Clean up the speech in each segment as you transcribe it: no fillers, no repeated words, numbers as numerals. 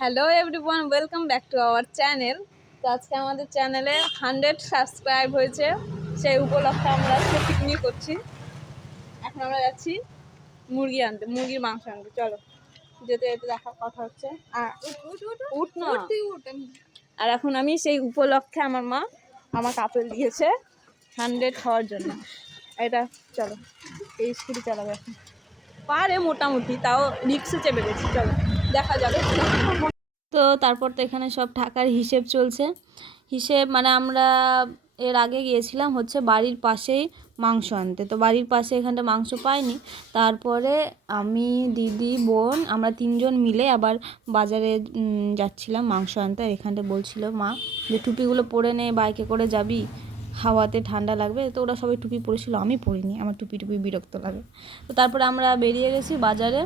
Hello everyone, welcome back to our channel. তো আজকে আমাদের চ্যানেলে 100 সাবস্ক্রাইব হয়েছে, সেই উপলক্ষে আমরা আজকে পিকনিক করছি। এখন আমরা যাচ্ছি মুরগির মাংস আনতে। চলো যেতে যেতে দেখার কথা হচ্ছে। উঠ না। আর এখন আমি সেই উপলক্ষে আমার মা আমাকে আপেল দিয়েছে 100 হওয়ার জন্য। এটা চলো, এই স্কুটি চালাবে এখন, পারে মোটামুটি, তাও রিক্সে চেপে গেছি। চলো দেখা যাবে। তো তারপর তো এখানে সব টাকার হিসেব চলছে। মানে আমরা এর আগে গিয়েছিলাম হচ্ছে বাড়ির পাশেই মাংস আনতে। তো বাড়ির পাশে এখানটা মাংস পাইনি। তারপরে আমি, দিদি, বোন, আমরা 3জন মিলে আবার বাজারে যাচ্ছিলাম মাংস আনতে। আর এখানটা বলছিল মা যে টুপিগুলো পরে নে, বাইকে করে যাবি, হাওয়াতে ঠান্ডা লাগবে। তো ওরা সবাই টুপি পরেছিল, আমি পরিনি, আমার টুপি বিরক্ত লাগে। তো তারপরে আমরা বেরিয়ে গেছি বাজারে।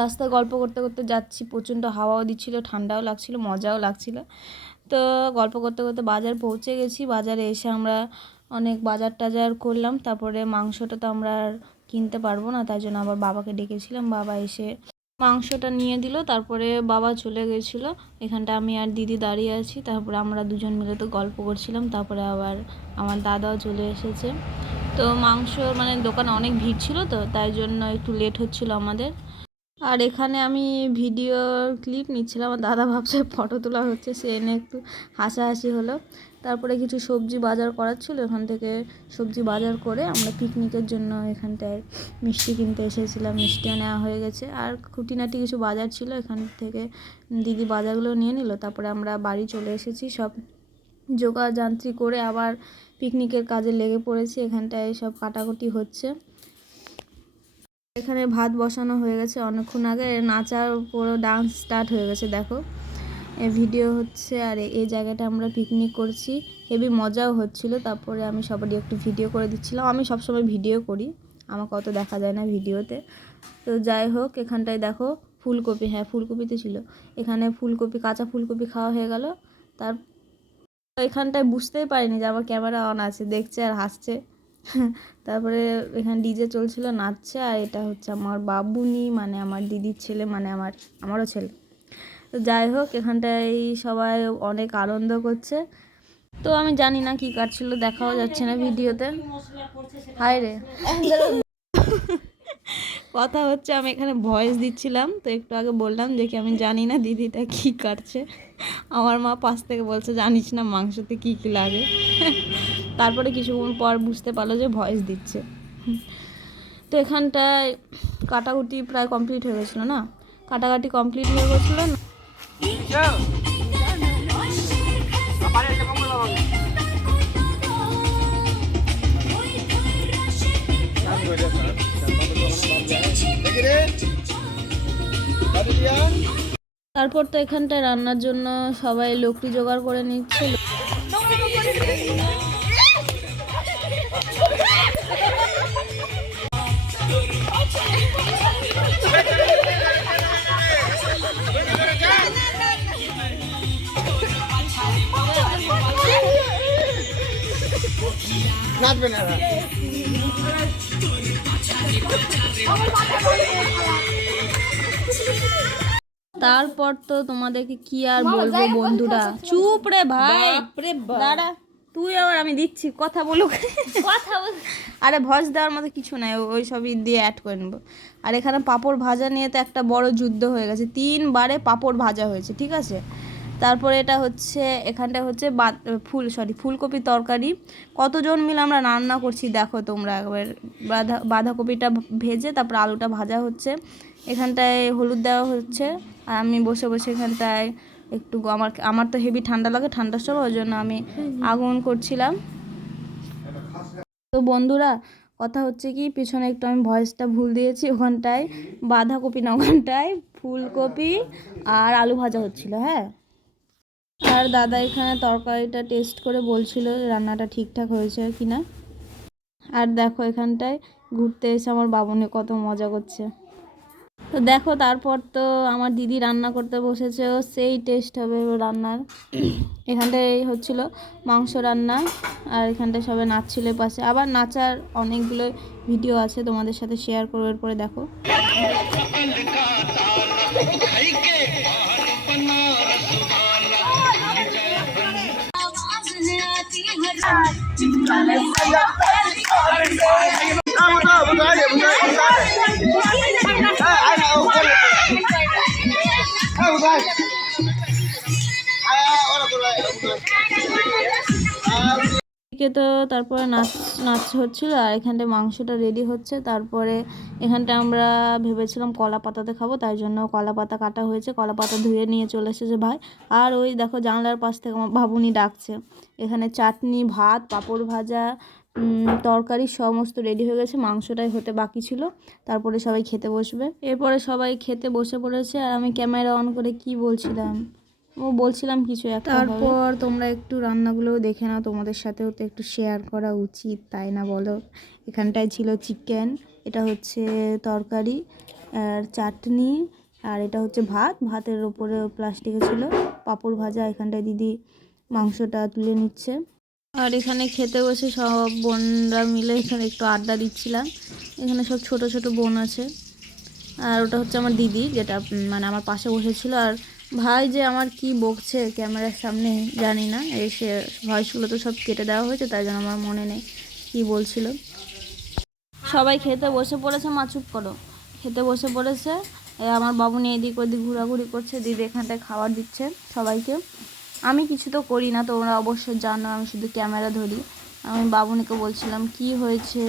রাস্তায় গল্প করতে করতে যাচ্ছি, প্রচণ্ড হাওয়াও দিচ্ছিলো, ঠান্ডাও লাগছিলো, মজাও লাগছিলো। তো গল্প করতে করতে বাজার পৌঁছে গেছি। বাজারে এসে আমরা অনেক বাজার টাজার করলাম। তারপরে মাংসটা তো আমরা আর কিনতে পারবো না, তাই জন্য আবার বাবাকে ডেকেছিলাম। বাবা এসে মাংসটা নিয়ে দিল। তারপরে বাবা চলে গেছিলো। এখানটা আমি আর দিদি দাঁড়িয়ে আছি। তারপরে আমরা দুজন মিলে তো গল্প করছিলাম। তারপরে আবার আমার দাদাও চলে এসেছে। তো মাংস মানে দোকানে অনেক ভিড় ছিল, তো তাই জন্য একটু লেট হচ্ছিলো আমাদের। আর এখানে আমি ভিডিওর ক্লিপ নিচ্ছিলাম, আমার দাদা ভাবছে ফটো তোলা হচ্ছে, সে এনে একটু হাসাহাসি হলো। তারপরে কিছু সবজি বাজার করার ছিল, এখান থেকে সবজি বাজার করে আমরা পিকনিকের জন্য এখানটায় মিষ্টি কিনতে এসেছিলাম। মিষ্টিও নেওয়া হয়ে গেছে, আর খুঁটিনাটি কিছু বাজার ছিল, এখান থেকে দিদি বাজারগুলো নিয়ে নিল। তারপরে আমরা বাড়ি চলে এসেছি, সব জোগাড় যান্ত্রী করে আবার পিকনিকের কাজে লেগে পড়েছি। এখানটায় সব কাটাকুটি হচ্ছে। এখানে ভাত বসানো হয়ে গেছে অনেকক্ষণ আগে, নাচার পুরো ডান্স স্টার্ট হয়ে গেছে। দেখো এই ভিডিও হচ্ছে, আর এই জায়গাটা আমরা পিকনিক করছি, হেভি মজাও হচ্ছিল। তারপরে আমি সবারই একটু ভিডিও করে দিচ্ছিলাম। আমি সবসময় ভিডিও করি, আমাকে অত দেখা যায় না ভিডিওতে। তো যাই হোক, এখানটায় দেখো ফুলকপি, হ্যাঁ ফুলকপিতে ছিল। এখানে ফুলকপি, কাঁচা ফুলকপি খাওয়া হয়ে গেল। তার এখানটায় বুঝতেই পারিনি যে আমার ক্যামেরা অন আছে, দেখছে আর হাসছে। তারপরে এখানে ডিজে চলছিল, নাচছে। আর এটা হচ্ছে আমার বাবুনি, মানে আমার দিদির ছেলে, মানে আমারও ছেলে। তো যাই হোক, এখানটায় সবাই অনেক আনন্দ করছে। তো আমি জানি না কি কাটছিল, দেখাও যাচ্ছে না ভিডিওতে। হায় রে, কথা হচ্ছে আমি এখানে ভয়েস দিচ্ছিলাম, তো একটু আগে বললাম যে কি আমি জানি না দিদিটা কি কাটছে। আমার মা পাশ থেকে বলছে জানিস না মাংসতে কি কি লাগে। তারপরে কিছুক্ষণ পর বুঝতে পারলো যে ভয়েস দিচ্ছে। তো এখানটায় কাটাকুটি প্রায় কমপ্লিট হয়ে গেছিলো না, কাটাকাটি কমপ্লিট হয়ে গেছিলো না। তারপর তো এখানটায় রান্নার জন্য সবাই লোকটি জোগাড় করে নিচ্ছে। নাচবে না। তারপর তো তোমাদেরকে কি আর বলবো বন্ধুরা, চুপ রে ভাই, দাঁড়া তুই, আবার আমি দিচ্ছি কথা বলুক। আরে ভয়েস দেওয়ার মতো কিছু নাই, ওই সবই দিয়ে অ্যাড করে নেবো। আর এখানে পাঁপড় ভাজা নিয়ে তো একটা বড় যুদ্ধ হয়ে গেছে, 3বারে পাঁপড় ভাজা হয়েছে, ঠিক আছে। তারপরে এটা হচ্ছে, এখানটা হচ্ছে ফুলকপি তরকারি। কতজন মিলে আমরা রান্না করছি দেখো তোমরা একবার। বাঁধাকপিটা ভেজে তারপর আলুটা ভাজা হচ্ছে, এখানটায় হলুদ দেওয়া হচ্ছে। আর আমি বসে বসে এখানটায় একটু, আমার তো হেভি ঠান্ডা লাগে ঠান্ডার সময়, ওই জন্য আমি আগুন করছিলাম। তো বন্ধুরা কথা হচ্ছে কি, পিছনে একটু আমি ভয়েসটা ভুল দিয়েছি, ওখানটায় বাঁধাকপি না, ওখানটায় ফুলকপি আর আলু ভাজা হচ্ছিল। হ্যাঁ, আর দাদা এখানে তরকারিটা টেস্ট করে বলছিল রান্নাটা ঠিকঠাক হয়েছে কি না। আর দেখো এখানটায় ঘুরতে এসে আমার বাবুনি কত মজা করছে। তো দেখো তারপর তো আমার দিদি রান্না করতে বসেছে, ও সেই টেস্ট হবে রান্নার। এখানটায় হচ্ছিল মাংস রান্না, আর এখানটায় সবাই নাচছিল পাশে। আবার নাচার অনেকগুলো ভিডিও আছে, তোমাদের সাথে শেয়ার করবো, এরপরে দেখো। এদিকে তো তারপরে নাচ নাচ হচ্ছিল আর এখানটায় মাংসটা রেডি হচ্ছে। তারপরে এখানটা আমরা ভেবেছিলাম কলা পাতাতে খাবো, তাই জন্য কলা পাতা কাটা হয়েছে, কলা পাতা ধুয়ে নিয়ে চলে এসেছে ভাই। আর ওই দেখো জানলার পাশ থেকে আমার ভাবুনি ডাকছে। এখানে চাটনি, ভাত, পাঁপড় ভাজা, তরকারি সমস্ত রেডি হয়ে গেছে, মাংসটাই হতে বাকি ছিল। তারপরে সবাই খেতে বসবে। এরপরে সবাই খেতে বসে পড়েছে আর আমি ক্যামেরা অন করে কি বলছিলাম কিছু একটা। তারপর তোমরা একটু রান্নাগুলোও দেখে নাও, তোমাদের সাথেও তো একটু শেয়ার করা উচিত, তাই না বলো? এখানটায় ছিল চিকেন, এটা হচ্ছে তরকারি আর চাটনি, আর এটা হচ্ছে ভাত, ভাতের ওপরে প্লাস্টিকে ছিল পাঁপড় ভাজা। এখানটায় দিদি মাংসটা তুলে নিচ্ছে। আর এখানে খেতে বসে সব বোনরা মিলে এখানে একটু আড্ডা দিচ্ছিলাম। এখানে সব ছোট ছোট বোন আছে, আর ওটা হচ্ছে আমার দিদি, যেটা মানে আমার পাশে বসেছিল। আর ভাই যে আমার কি বকছে ক্যামেরার সামনে জানি না, এসে ভয়েসগুলো তো সব কেটে দেওয়া হয়েছে, তাই জন্য আমার মনে নেই কি বলছিল। সবাই খেতে বসে পড়েছে, মা চুপ করো, খেতে বসে পড়েছে। আমার বাবুনি এদিক ওদিক ঘোরাঘুরি করছে, দিদি এখানটায় খাবার দিচ্ছে সবাইকে। আমি কিছু তো করি না, তোমরা অবশ্যই জানো, আমি শুধু ক্যামেরা ধরি। আমি বাবুনিকে বলছিলাম কি হয়েছে,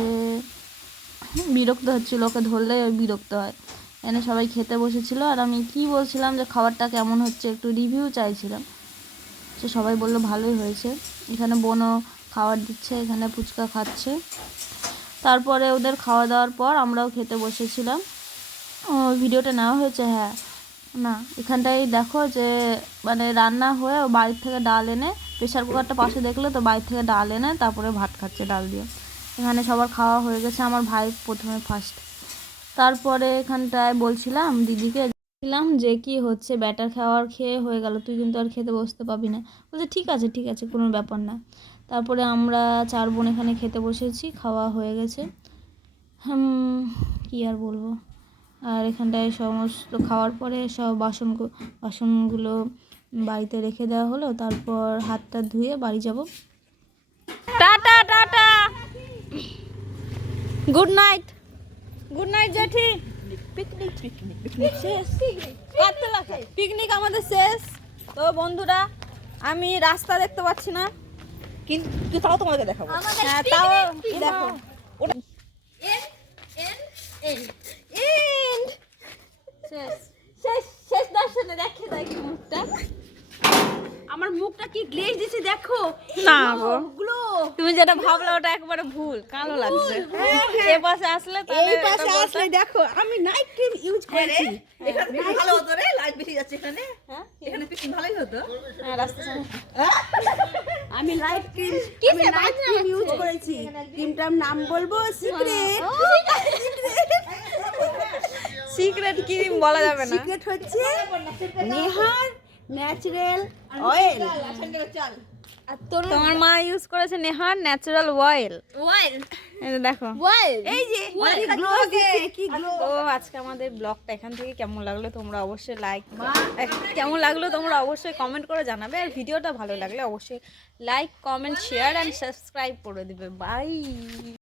বিরক্ত হচ্ছিল, ওকে ধরলে বিরক্ত হয়। এখানে সবাই খেতে বসেছিল আর আমি কি বলছিলাম যে খাবারটা কেমন হচ্ছে একটু রিভিউ চাইছিলাম। সে সবাই বললো ভালোই হয়েছে। এখানে বোনও খাবার দিচ্ছে, এখানে ফুচকা খাচ্ছে। তারপরে ওদের খাওয়া দাওয়ার পর আমরাও খেতে বসেছিলাম। ভিডিওটা নেওয়া হয়েছে, হ্যাঁ না এখানটায় দেখো যে মানে রান্না হয়ে বাড়ির থেকে ডাল এনে, প্রেশার কুকারটা পাশে দেখলে তো বাড়ির থেকে ডাল এনে তারপরে ভাত খাচ্ছে ডাল দিয়ে। এখানে সবার খাওয়া হয়ে গেছে, আমার ভাই প্রথমে ফার্স্ট। তারপরে এখানটায় বলছিলাম দিদিকে যে কি হচ্ছে, ব্যাটার খেয়ে হয়ে গেল, তুই কিন্তু আর খেতে বসতে পাবি না। বলছে ঠিক আছে ঠিক আছে, কোনো ব্যাপার না। তারপরে আমরা 4 বোন এখানে খেতে বসেছি, খাওয়া হয়ে গেছে। কি আর বলবো। আর এখানটায় সমস্ত খাওয়ার পরে সব বাসনগুলো বাড়িতে রেখে দেওয়া হলো। তারপর হাতটা ধুয়ে বাড়ি যাব। Tata tata, good night, good night জেঠি। পিকনিক শেষ, পিকনিক আমাদের শেষ। তো বন্ধুরা, আমি রাস্তা দেখতে পাচ্ছি না, কিন্তু তাও তোমাকে দেখাবো। হ্যাঁ তাও দেখো, শেষ দর্শনে দেখে দেখি মুখটা, আমার মুখটা কি গ্লেজ দিছে দেখো না গো, তুমি যেটা ভাবলে ওটা একবারে ভুল, কালো লাগছে। এই পাশে আসলে তাহলে এই পাশে আসলে দেখো আমি নাইট ক্রিম ইউজ করেছি। এখানে ভালো হতো রে, লাইট বেশি যাচ্ছে এখানে। হ্যাঁ এখানে পিকনিক ভালোই হতো। হ্যাঁ রাস্তা সামনে আমি লাইট ক্রিম ইউজ করেছি। ক্রিমটার নাম বলবো সিক্রেট। সিক্রেট ক্রিম বলা যাবে না, সিক্রেট হচ্ছে নেহার ন্যাচারাল অয়েল। তোমার মা ইউজ করেছে নেহার ন্যাচারাল অয়েল। এই দেখো এই যে কি গ্লো। তো আজকে আমাদের ব্লগটা এখান থেকে কেমন লাগলো তোমরা অবশ্যই কমেন্ট করে জানাবে। আর ভিডিওটা ভালো লাগলে অবশ্যই like, comment, share and subscribe করে দিবে। বাই।